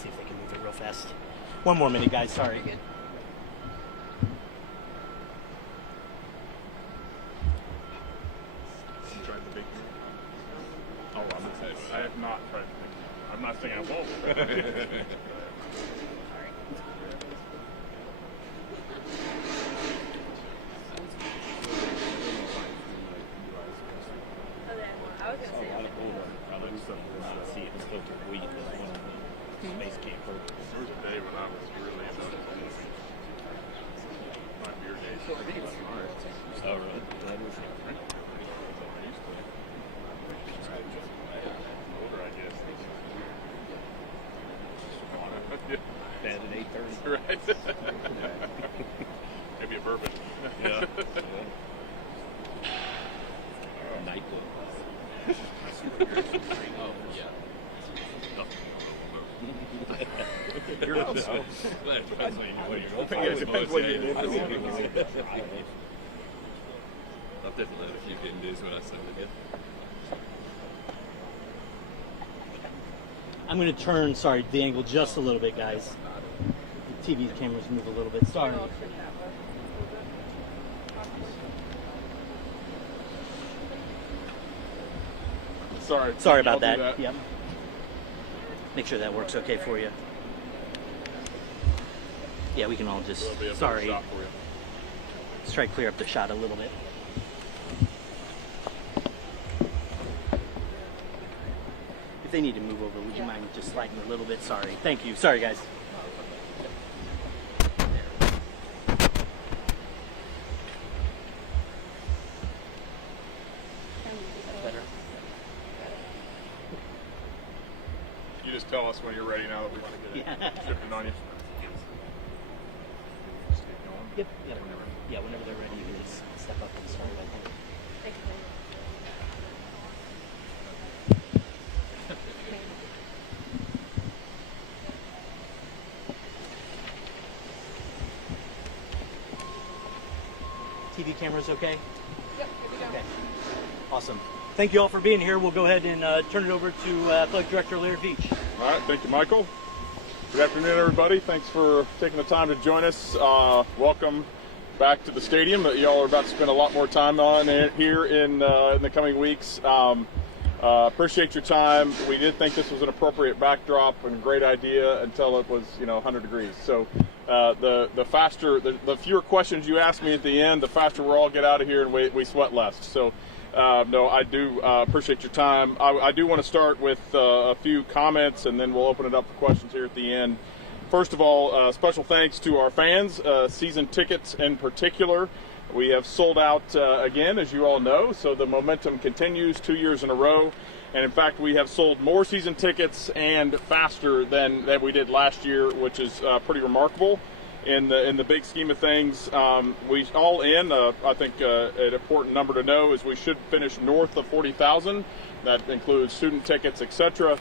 see if they can move it real fast. One more minute, guys. Sorry. Good. You tried the big one? Oh, I'm not saying I have not tried the big one. I'm not saying I won't. Space camper. There was a day when I was really into my beer days. I think it was hard. Oh, really? Older, I guess. Bed at 8:30. Right. Maybe a bourbon. Yeah. Night Oh, yeah. You're Well, it depends on what you're going for. Yeah, it depends what you're Yeah, into. I've definitely had a few getting days when I send it in. I'm going to turn, sorry, the angle just a little bit, guys. The TV cameras move a little bit. Sorry. Sorry about I'll that. do Yep. Make sure that works okay for you. Yeah, we can all just, It'll be a better sorry, shot for you. let's try to clear up the shot a little bit. If they need to move over, would you mind just sliding a little bit? Sorry. Thank you. Sorry, guys. Better. You just tell us when you're ready now that we want to get it shifted on you. Just keep going. Yep. Yep. Yeah, whenever they're ready, you can just step up and start right there. TV cameras okay? Yep, good to go. Okay. Awesome. Thank you all for being here. We'll go ahead and turn it over to Athletic Director Laird Veatch. All right, thank you, Michael. Good afternoon, everybody. Thanks for taking the time to join us. Welcome back to the stadium that y'all are about to spend a lot more time on here in the coming weeks. Appreciate your time. We did think this was an appropriate backdrop and a great idea until it was, 100 degrees. So the fewer questions you ask me at the end, the faster we'll all get out of here and we sweat less. So. No, I do appreciate your time. I do want to start with a few comments, and then we'll open it up for questions here at the end. First of all, special thanks to our fans, season tickets in particular. We have sold out again, as you all know, so the momentum continues 2 years in a row. And in fact, we have sold more season tickets and faster than we did last year, which is pretty remarkable. In the big scheme of things, we all in. I think an important number to know is we should finish north of 40,000. That includes student tickets, etc.,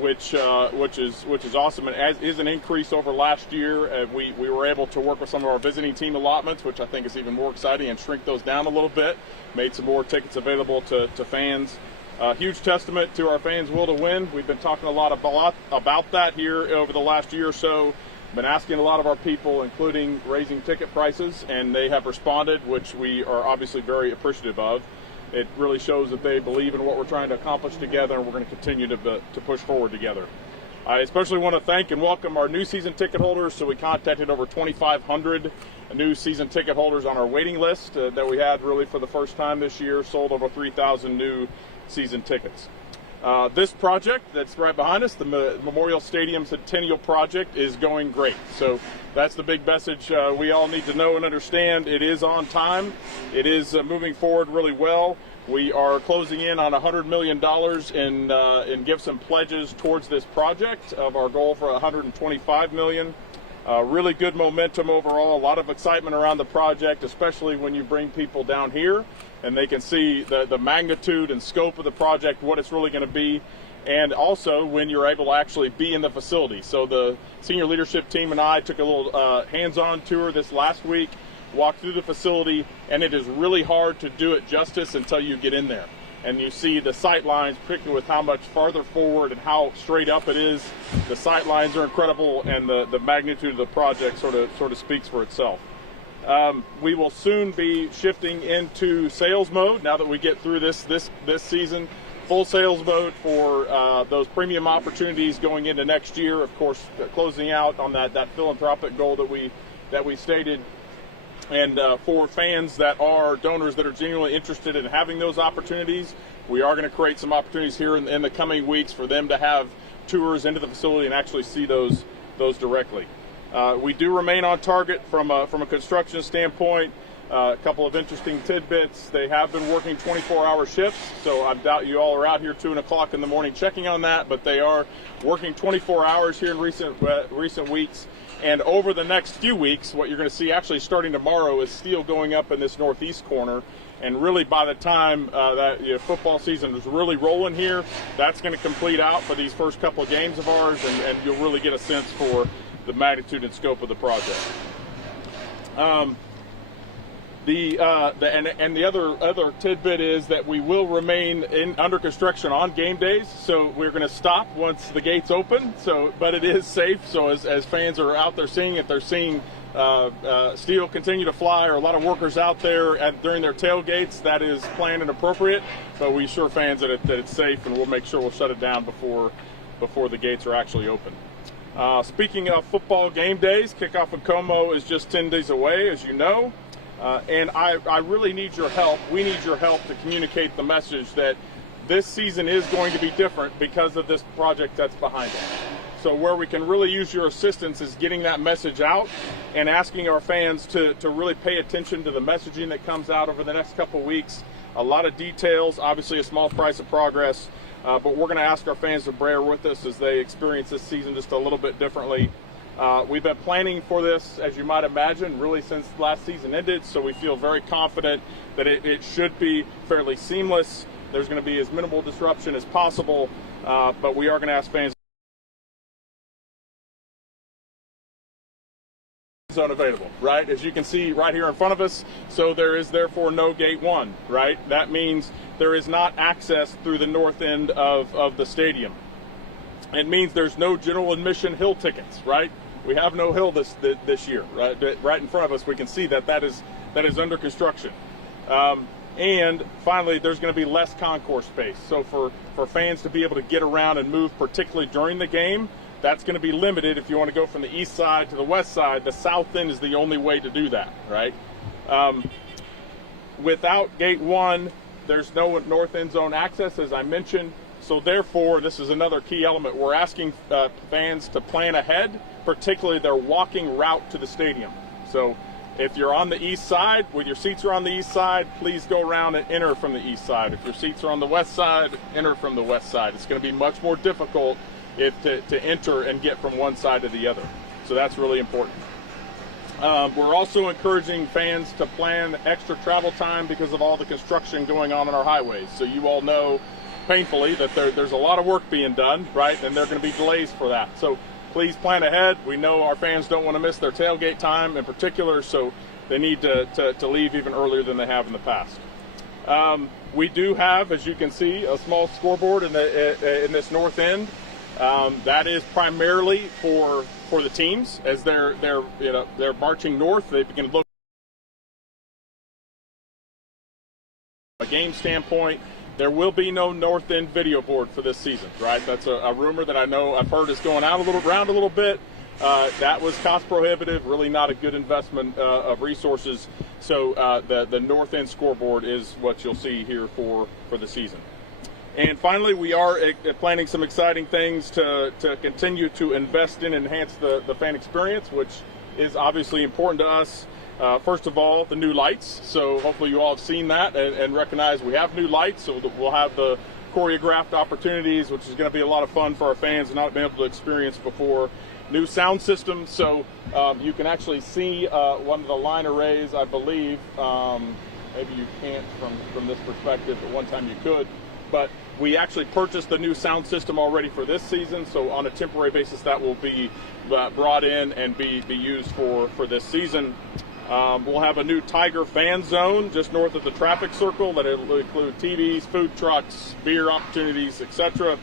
which is awesome and is an increase over last year. We were able to work with some of our visiting team allotments, which I think is even more exciting, and shrink those down a little bit. Made some more tickets available to fans. Huge testament to our fans' will to win. We've been talking a lot about that here over the last year or so. Been asking a lot of our people, including raising ticket prices, and they have responded, which we are obviously very appreciative of. It really shows that they believe in what we're trying to accomplish together, and we're going to continue to push forward together. I especially want to thank and welcome our new season ticket holders. So we contacted over 2,500 new season ticket holders on our waiting list that we had really for the first time this year, sold over 3,000 new season tickets. This project that's right behind us, the Memorial Stadium Centennial Project, is going great. So that's the big message we all need to know and understand. It is on time. It is moving forward really well. We are closing in on $100 million in gifts and pledges towards this project of our goal for $125 million. Really good momentum overall, a lot of excitement around the project, especially when you bring people down here and they can see the magnitude and scope of the project, what it's really going to be, and also when you're able to actually be in the facility. So the senior leadership team and I took a little hands-on tour this last week, walked through the facility, and it is really hard to do it justice until you get in there. and you see the sight lines, particularly with how much farther forward and how straight up it is. The sight lines are incredible, and the magnitude of the project sort of speaks for itself. We will soon be shifting into sales mode now that we get through this season. Full sales mode for those premium opportunities going into next year. Of course, closing out on that philanthropic goal that we stated. And for fans that are donors that are genuinely interested in having those opportunities, we are going to create some opportunities here in the coming weeks for them to have tours into the facility and actually see those directly. We do remain on target from a construction standpoint. A couple of interesting tidbits. They have been working 24-hour shifts, so I doubt you all are out here 2 o'clock in the morning checking on that, but they are working 24 hours here in recent weeks. And over the next few weeks, what you're going to see actually starting tomorrow is steel going up in this northeast corner. And really by the time that football season is really rolling here, that's going to complete out for these first couple of games of ours, and you'll really get a sense for the magnitude and scope of the project. The other tidbit is that we will remain under construction on game days, so we're going to stop once the gates open. But it is safe. So as fans are out there seeing it, they're seeing steel continue to fly, or a lot of workers out there during their tailgates. That is planned and appropriate. But we assure fans that it's safe, and we'll make sure we'll shut it down before the gates are actually open. Speaking of football game days, kickoff in Como is just 10 days away, as you know. And I really need your help. We need your help to communicate the message that this season is going to be different because of this project that's behind us. So where we can really use your assistance is getting that message out and asking our fans to really pay attention to the messaging that comes out over the next couple of weeks. A lot of details, obviously a small price of progress, but we're going to ask our fans to bear with us as they experience this season just a little bit differently. We've been planning for this, as you might imagine, really since last season ended, so we feel very confident that it should be fairly seamless. There's going to be as minimal disruption as possible, but we are going to ask fans zone available, right? As you can see right here in front of us, so there is therefore no gate 1, right? That means there is not access through the north end of the stadium. It means there's no general admission hill tickets, right? We have no hill this year, right? Right in front of us, we can see that is under construction. And finally, there's going to be less concourse space. So for fans to be able to get around and move, particularly during the game, that's going to be limited. If you want to go from the east side to the west side, the south end is the only way to do that, right? Without gate 1, there's no north end zone access, as I mentioned. So therefore, this is another key element. We're asking fans to plan ahead, particularly their walking route to the stadium. So if you're on the east side, when your seats are on the east side, please go around and enter from the east side. If your seats are on the west side, enter from the west side. It's going to be much more difficult to enter and get from one side to the other. So that's really important. We're also encouraging fans to plan extra travel time because of all the construction going on our highways. So you all know painfully that there's a lot of work being done, right? And there are going to be delays for that. So please plan ahead. We know our fans don't want to miss their tailgate time in particular, so they need to leave even earlier than they have in the past. We do have, as you can see, a small scoreboard in this north end. That is primarily for the teams as they're marching north. They can look from a game standpoint. There will be no north end video board for this season, right? That's a rumor that I've heard is going around a little bit. That was cost prohibitive, really not a good investment of resources. So the north end scoreboard is what you'll see here for the season. And finally, we are planning some exciting things to continue to invest in and enhance the fan experience, which is obviously important to us. First of all, the new lights. So hopefully you all have seen that and recognize we have new lights. So we'll have the choreographed opportunities, which is going to be a lot of fun for our fans and not been able to experience before. New sound system. So you can actually see one of the line arrays, I believe. Maybe you can't from this perspective, but one time you could. But we actually purchased the new sound system already for this season, so on a temporary basis that will be brought in and be used for this season. We'll have a new Tiger fan zone just north of the traffic circle that will include TVs, food trucks, beer opportunities, etc.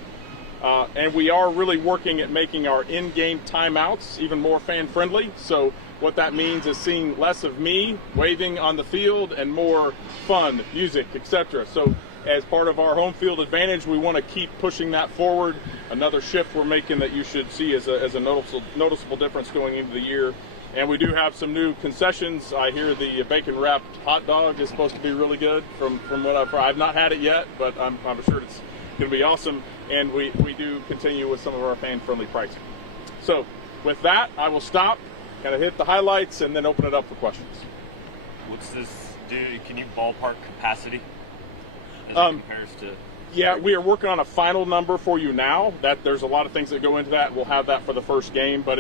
And we are really working at making our in-game timeouts even more fan-friendly. So what that means is seeing less of me waving on the field and more fun, music, etc. So as part of our home field advantage, we want to keep pushing that forward. Another shift we're making that you should see as a noticeable difference going into the year. And we do have some new concessions. I hear the bacon-wrapped hot dog is supposed to be really good from what I've not had it yet, but I'm sure it's going to be awesome. And we do continue with some of our fan-friendly pricing. So with that, I will stop, kind of hit the highlights, and then open it up for questions. What's this do? Can you ballpark capacity as it compares to? Yeah, we are working on a final number for you now. That there's a lot of things that go into that. We'll have that for the first game, but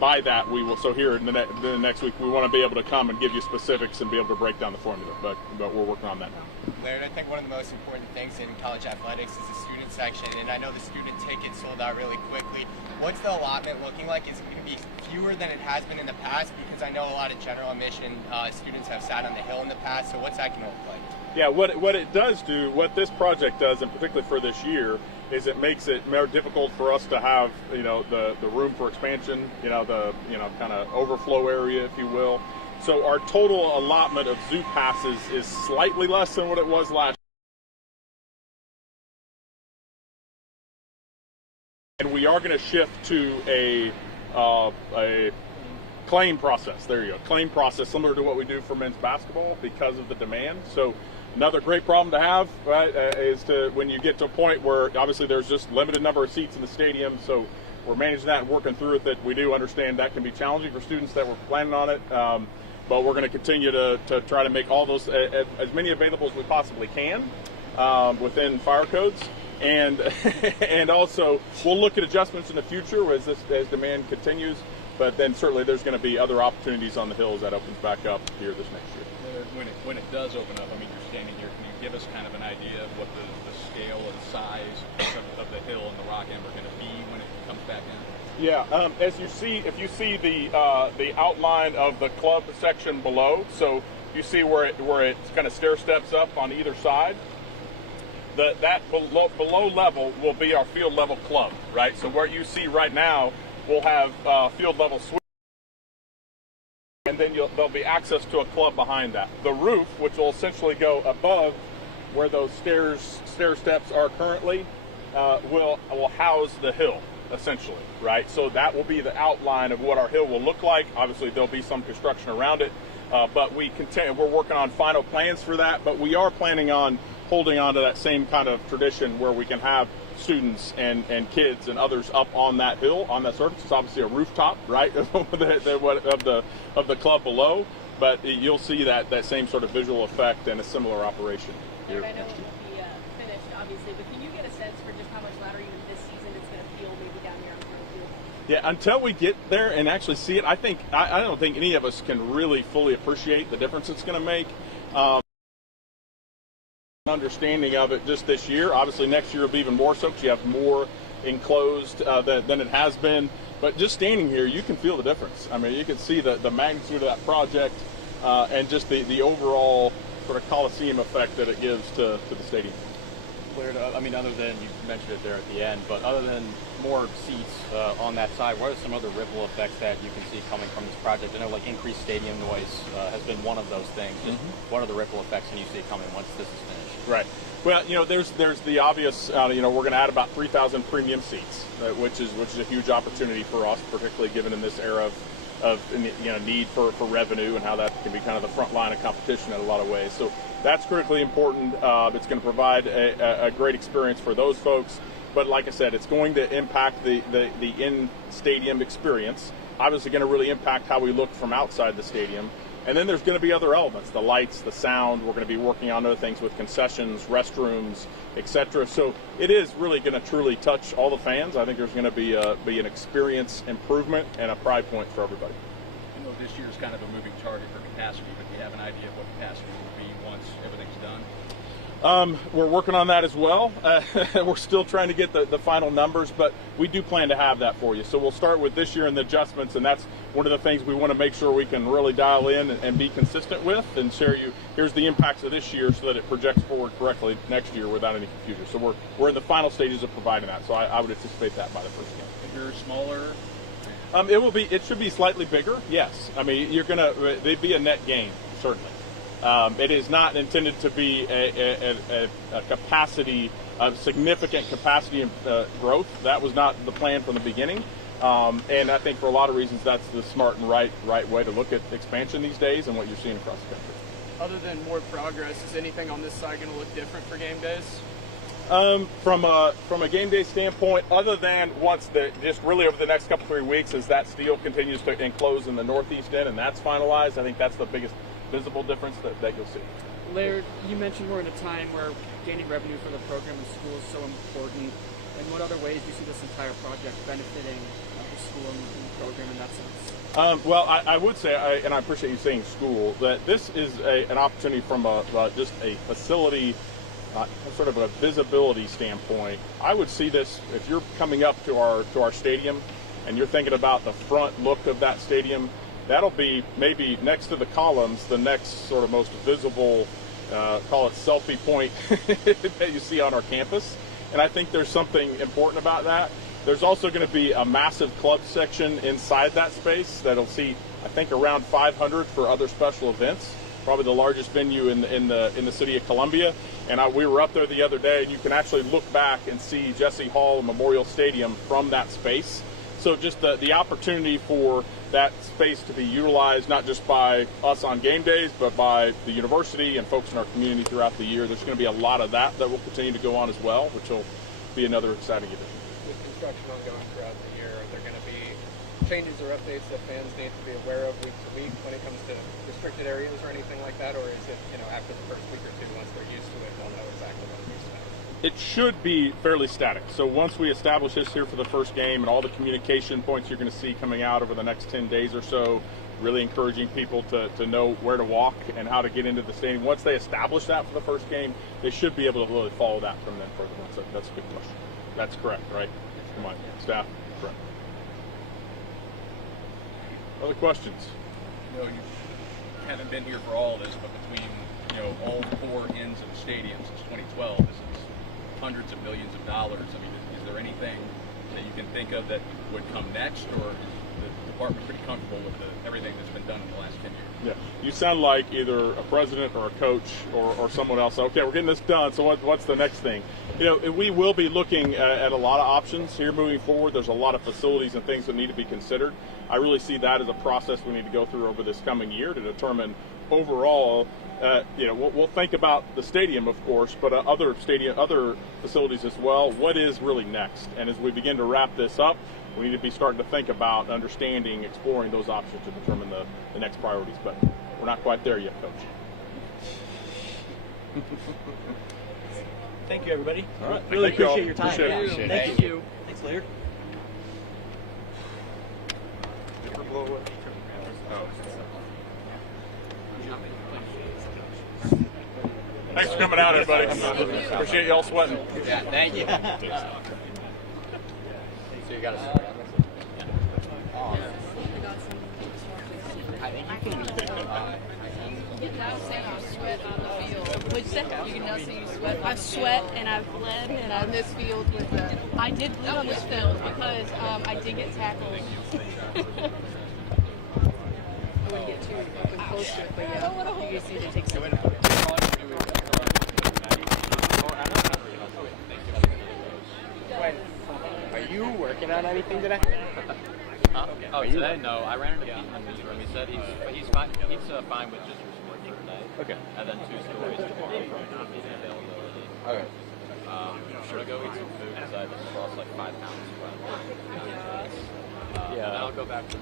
by that we will. So here in the next week, we want to be able to come and give you specifics and be able to break down the formula. But we're working on that now. Laird, I think one of the most important things in college athletics is the student section, and I know the student tickets sold out really quickly. What's the allotment looking like? Is it going to be fewer than it has been in the past? Because I know a lot of general admission students have sat on the hill in the past. So what's that going to look like? Yeah, what it does do, what this project does, and particularly for this year, is it makes it more difficult for us to have, the room for expansion, the kind of overflow area, if you will. So our total allotment of zoo passes is slightly less than what it was last year. And we are going to shift to a claim process. There you go, claim process, similar to what we do for men's basketball because of the demand. So another great problem to have, right, is to when you get to a point where obviously there's just limited number of seats in the stadium. So we're managing that and working through it. That we do understand that can be challenging for students that were planning on it. But we're going to continue to try to make all those as many available as we possibly can within fire codes. And and also we'll look at adjustments in the future as demand continues. But then certainly there's going to be other opportunities on the hills that opens back up here this next year. When it does open up, I mean, you're standing here. Can you give us kind of an idea of what the scale and size of the hill and the rock end are going to be when it comes back in? Yeah, as you see, if you see the outline of the club section below, so you see where it kind of stair steps up on either side. That below level will be our field level club, right? So where you see right now, we'll have field level suite, and then there'll be access to a club behind that. The roof, which will essentially go above where those stair steps are currently, will house the hill, essentially, right? So that will be the outline of what our hill will look like. Obviously, there'll be some construction around it, but we're working on final plans for that. But we are planning on holding on to that same kind of tradition where we can have students and kids and others up on that hill, on that surface. It's obviously a rooftop, right, of the club below, but you'll see that same sort of visual effect and a similar operation here. I know it won't be finished, obviously, but can you get a sense for just how much louder even this season it's going to feel maybe down here on the field? Yeah, until we get there and actually see it, I don't think any of us can really fully appreciate the difference it's going to make. Understanding of it just this year. Obviously next year will be even more so because you have more enclosed than it has been. But just standing here, you can feel the difference. I mean, you can see the magnitude of that project and just the overall sort of Coliseum effect that it gives to the stadium. Laird, I mean, other than, you mentioned it there at the end, but other than more seats on that side, what are some other ripple effects that you can see coming from this project? I know like increased stadium noise has been one of those things. Just what are the ripple effects can you see coming once this is finished? Right. Well, there's the obvious. We're going to add about 3,000 premium seats, which is a huge opportunity for us, particularly given in this era of need for revenue and how that can be kind of the front line of competition in a lot of ways. So that's critically important. It's going to provide a great experience for those folks. But like I said, it's going to impact the in-stadium experience. Obviously going to really impact how we look from outside the stadium. And then there's going to be other elements, the lights, the sound. We're going to be working on other things with concessions, restrooms, etc. So it is really going to truly touch all the fans. I think there's going to be an experience improvement and a pride point for everybody. I know this year is kind of a moving target for capacity, but do you have an idea of what capacity will be once everything's done? We're working on that as well. We're still trying to get the final numbers, but we do plan to have that for you. So we'll start with this year and the adjustments, and that's one of the things we want to make sure we can really dial in and be consistent with and share you. Here's the impacts of this year so that it projects forward correctly next year without any confusion. So we're in the final stages of providing that. So I would anticipate that by the first game. Bigger, smaller? It should be slightly bigger. Yes. I mean, they'd be a net gain, certainly. It is not intended to be a capacity, a significant capacity growth. That was not the plan from the beginning. And I think for a lot of reasons, that's the smart and right way to look at expansion these days and what you're seeing across the country. Other than more progress, is anything on this side going to look different for game days? From a game day standpoint, other than just really over the next couple 3 weeks, as that steel continues to enclose in the northeast end and that's finalized, I think that's the biggest visible difference that you'll see. Laird, you mentioned we're in a time where gaining revenue for the program in school is so important. In what other ways do you see this entire project benefiting the school and the program in that sense? Well, I would say, and I appreciate you saying school, that this is an opportunity from just a facility, sort of a visibility standpoint. I would see this, if you're coming up to our stadium and you're thinking about the front look of that stadium, that'll be maybe next to the columns, the next sort of most visible, call it selfie point that you see on our campus. And I think there's something important about that. There's also going to be a massive club section inside that space that'll seat, I think, around 500 for other special events. Probably the largest venue in the city of Columbia. And we were up there the other day, and you can actually look back and see Jesse Hall and Memorial Stadium from that space. So just the opportunity for that space to be utilized not just by us on game days, but by the university and folks in our community throughout the year. There's going to be a lot of that will continue to go on as well, which will be another exciting addition. With construction ongoing throughout the year, are there going to be changes or updates that fans need to be aware of week to week when it comes to restricted areas or anything like that? Or is it, after the first week or two, once they're used to it, they'll know exactly what to expect? It should be fairly static. So once we establish this here for the first game and all the communication points you're going to see coming out over the next 10 days or so, really encouraging people to know where to walk and how to get into the stadium. Once they establish that for the first game, they should be able to really follow that from then further. That's a good question. That's correct, right? Come on, staff. Correct. Other questions? You haven't been here for all this, but between all 4 ends of the stadium since 2012, this is hundreds of millions of dollars. I mean, is there anything that you can think of that would come next, or is the department pretty comfortable with everything that's been done in the last 10 years? Yeah, you sound like either a president or a coach or someone else. Okay, we're getting this done, so what's the next thing? We will be looking at a lot of options here moving forward. There's a lot of facilities and things that need to be considered. I really see that as a process we need to go through over this coming year to determine overall. We'll think about the stadium, of course, but other facilities as well. What is really next? And as we begin to wrap this up, we need to be starting to think about understanding, exploring those options to determine the next priorities. But we're not quite there yet, Coach. Thank you, everybody. All right. Really Thank you all. appreciate your time. Appreciate it. Thank you. Thanks, Laird. Thanks for coming out, everybody. Appreciate y'all sweating. Yeah, thank you. So you got a sweat on this? I think you can leave it. You can now say you sweat on the field. What'd you say? You can now say you sweat. I've sweat and I've bled and on this field with the. I did bleed on this field because I did get tackled. I wouldn't get too close to it, but yeah, you can see they take some. Are you working on anything today? Huh? Oh, today? No, I ran into Pete in the newsroom. He said he's fine. He's fine with just working today. Okay. And then 2 stories tomorrow from meeting availability. Okay. Should I go eat some food because I just lost like 5 pounds. Yeah. And I'll go back to